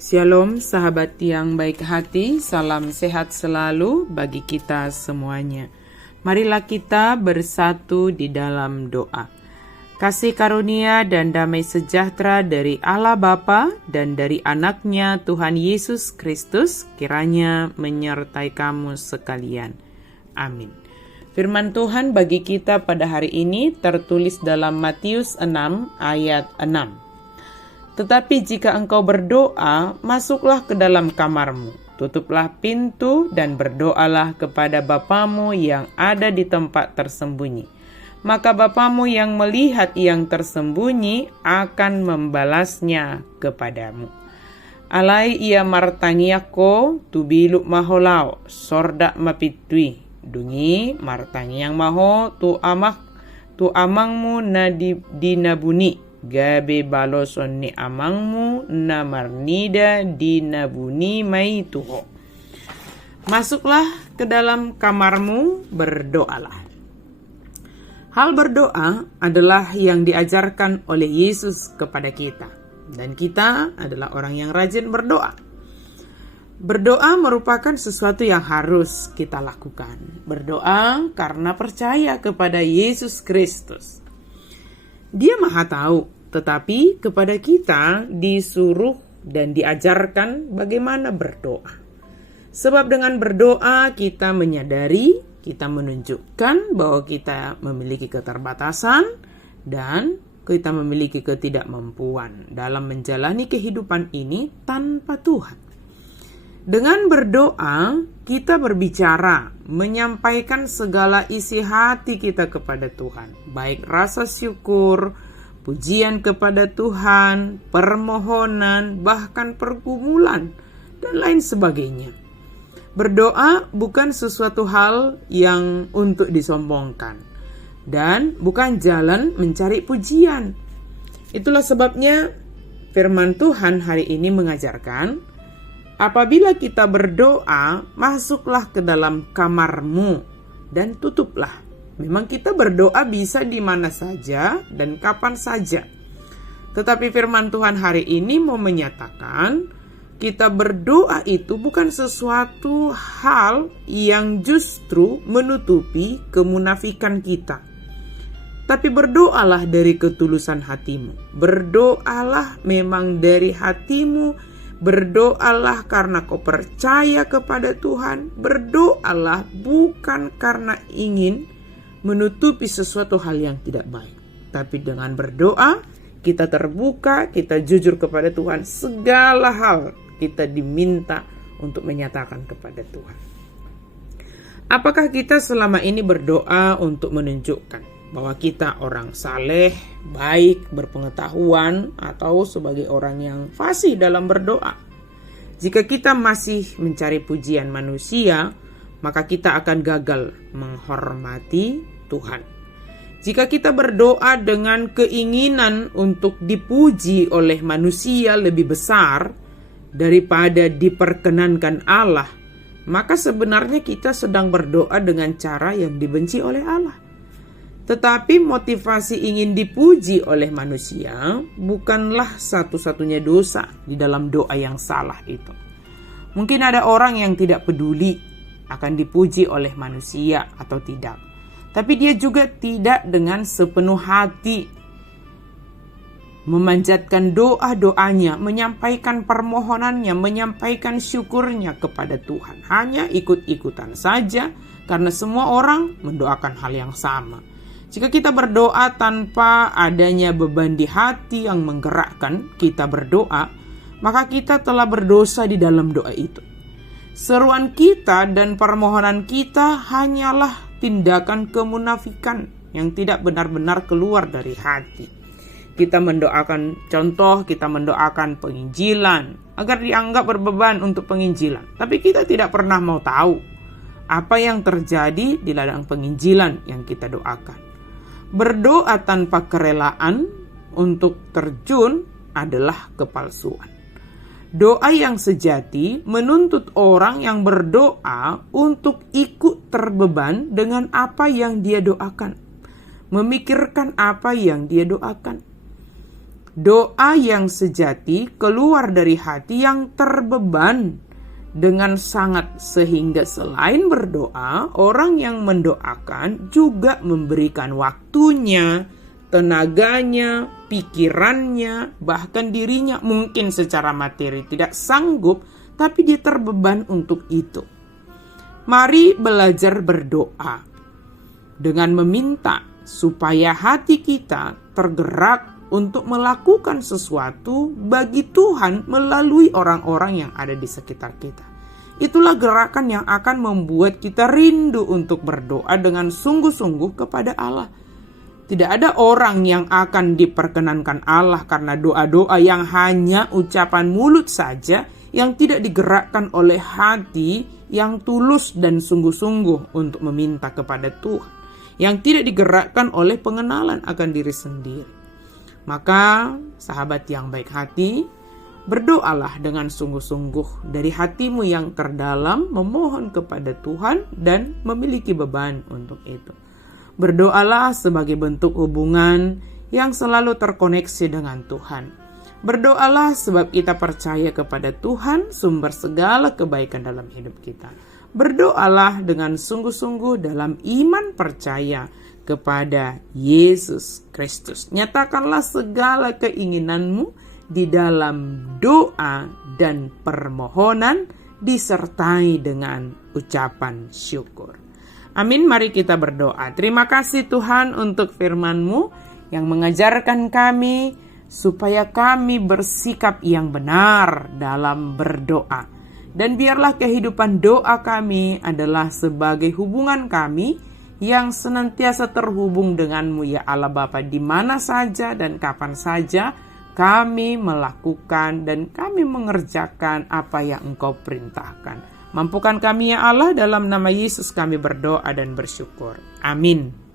Shalom sahabat yang baik hati, salam sehat selalu bagi kita semuanya. Marilah kita bersatu di dalam doa. Kasih karunia dan damai sejahtera dari Allah Bapa dan dari anaknya Tuhan Yesus Kristus kiranya menyertai kamu sekalian. Amin. Firman Tuhan bagi kita pada hari ini tertulis dalam Matius 6 ayat 6. Tetapi jika engkau berdoa, masuklah ke dalam kamarmu, tutuplah pintu dan berdoalah kepada Bapamu yang ada di tempat tersembunyi. Maka Bapamu yang melihat yang tersembunyi akan membalasnya kepadamu. Alai ia martangiako tubiluk maholao, sordak mapitui, dungi martangiang maho tu amangmu na dinabuni. Gabe baloson ni amangmu na marnida dinabuni mai tuho. Masuklah ke dalam kamarmu, berdoalah. Hal berdoa adalah yang diajarkan oleh Yesus kepada kita. Dan kita adalah orang yang rajin berdoa. Berdoa merupakan sesuatu yang harus kita lakukan. Berdoa karena percaya kepada Yesus Kristus. Dia Maha Tahu, tetapi kepada kita disuruh dan diajarkan bagaimana berdoa. Sebab dengan berdoa kita menyadari, kita menunjukkan bahwa kita memiliki keterbatasan dan kita memiliki ketidakmampuan dalam menjalani kehidupan ini tanpa Tuhan. Dengan berdoa, kita berbicara, menyampaikan segala isi hati kita kepada Tuhan. Baik rasa syukur, pujian kepada Tuhan, permohonan, bahkan pergumulan, dan lain sebagainya. Berdoa bukan sesuatu hal yang untuk disombongkan. Dan bukan jalan mencari pujian. Itulah sebabnya firman Tuhan hari ini mengajarkan, apabila kita berdoa, masuklah ke dalam kamarmu dan tutuplah. Memang kita berdoa bisa di mana saja dan kapan saja. Tetapi firman Tuhan hari ini mau menyatakan, kita berdoa itu bukan sesuatu hal yang justru menutupi kemunafikan kita. Tapi berdoalah dari ketulusan hatimu. Berdoalah memang dari hatimu. Berdoalah karena kau percaya kepada Tuhan. Berdoalah bukan karena ingin menutupi sesuatu hal yang tidak baik. Tapi dengan berdoa, kita terbuka, kita jujur kepada Tuhan. Segala hal kita diminta untuk menyatakan kepada Tuhan. Apakah kita selama ini berdoa untuk menunjukkan bahwa kita orang saleh, baik, berpengetahuan, atau sebagai orang yang fasih dalam berdoa? Jika kita masih mencari pujian manusia, maka kita akan gagal menghormati Tuhan. Jika kita berdoa dengan keinginan untuk dipuji oleh manusia lebih besar daripada diperkenankan Allah, maka sebenarnya kita sedang berdoa dengan cara yang dibenci oleh Allah. Tetapi motivasi ingin dipuji oleh manusia bukanlah satu-satunya dosa di dalam doa yang salah itu. Mungkin ada orang yang tidak peduli akan dipuji oleh manusia atau tidak. Tapi dia juga tidak dengan sepenuh hati memanjatkan doa-doanya, menyampaikan permohonannya, menyampaikan syukurnya kepada Tuhan. Hanya ikut-ikutan saja karena semua orang mendoakan hal yang sama. Jika kita berdoa tanpa adanya beban di hati yang menggerakkan kita berdoa, maka kita telah berdosa di dalam doa itu. Seruan kita dan permohonan kita hanyalah tindakan kemunafikan yang tidak benar-benar keluar dari hati. Kita mendoakan kita mendoakan penginjilan agar dianggap berbeban untuk penginjilan. Tapi kita tidak pernah mau tahu apa yang terjadi di ladang penginjilan yang kita doakan. Berdoa tanpa kerelaan untuk terjun adalah kepalsuan. Doa yang sejati menuntut orang yang berdoa untuk ikut terbeban dengan apa yang dia doakan. Memikirkan apa yang dia doakan. Doa yang sejati keluar dari hati yang terbeban dengan sangat, sehingga selain berdoa, orang yang mendoakan juga memberikan waktunya, tenaganya, pikirannya, bahkan dirinya. Mungkin secara materi tidak sanggup, tapi dia terbeban untuk itu. Mari belajar berdoa dengan meminta supaya hati kita tergerak untuk melakukan sesuatu bagi Tuhan melalui orang-orang yang ada di sekitar kita. Itulah gerakan yang akan membuat kita rindu untuk berdoa dengan sungguh-sungguh kepada Allah. Tidak ada orang yang akan diperkenankan Allah karena doa-doa yang hanya ucapan mulut saja, yang tidak digerakkan oleh hati yang tulus dan sungguh-sungguh untuk meminta kepada Tuhan, yang tidak digerakkan oleh pengenalan akan diri sendiri. Maka, sahabat yang baik hati, berdoalah dengan sungguh-sungguh dari hatimu yang terdalam, memohon kepada Tuhan dan memiliki beban untuk itu. Berdoalah sebagai bentuk hubungan yang selalu terkoneksi dengan Tuhan. Berdoalah sebab kita percaya kepada Tuhan, sumber segala kebaikan dalam hidup kita. Berdoalah dengan sungguh-sungguh dalam iman percaya kepada Yesus Kristus. Nyatakanlah segala keinginanmu di dalam doa dan permohonan disertai dengan ucapan syukur. Amin, mari kita berdoa. Terima kasih Tuhan untuk firman-Mu yang mengajarkan kami supaya kami bersikap yang benar dalam berdoa. Dan biarlah kehidupan doa kami adalah sebagai hubungan kami yang senantiasa terhubung denganmu ya Allah Bapa, di mana saja dan kapan saja kami melakukan dan kami mengerjakan apa yang Engkau perintahkan. Mampukan kami ya Allah, dalam nama Yesus kami berdoa dan bersyukur. Amin.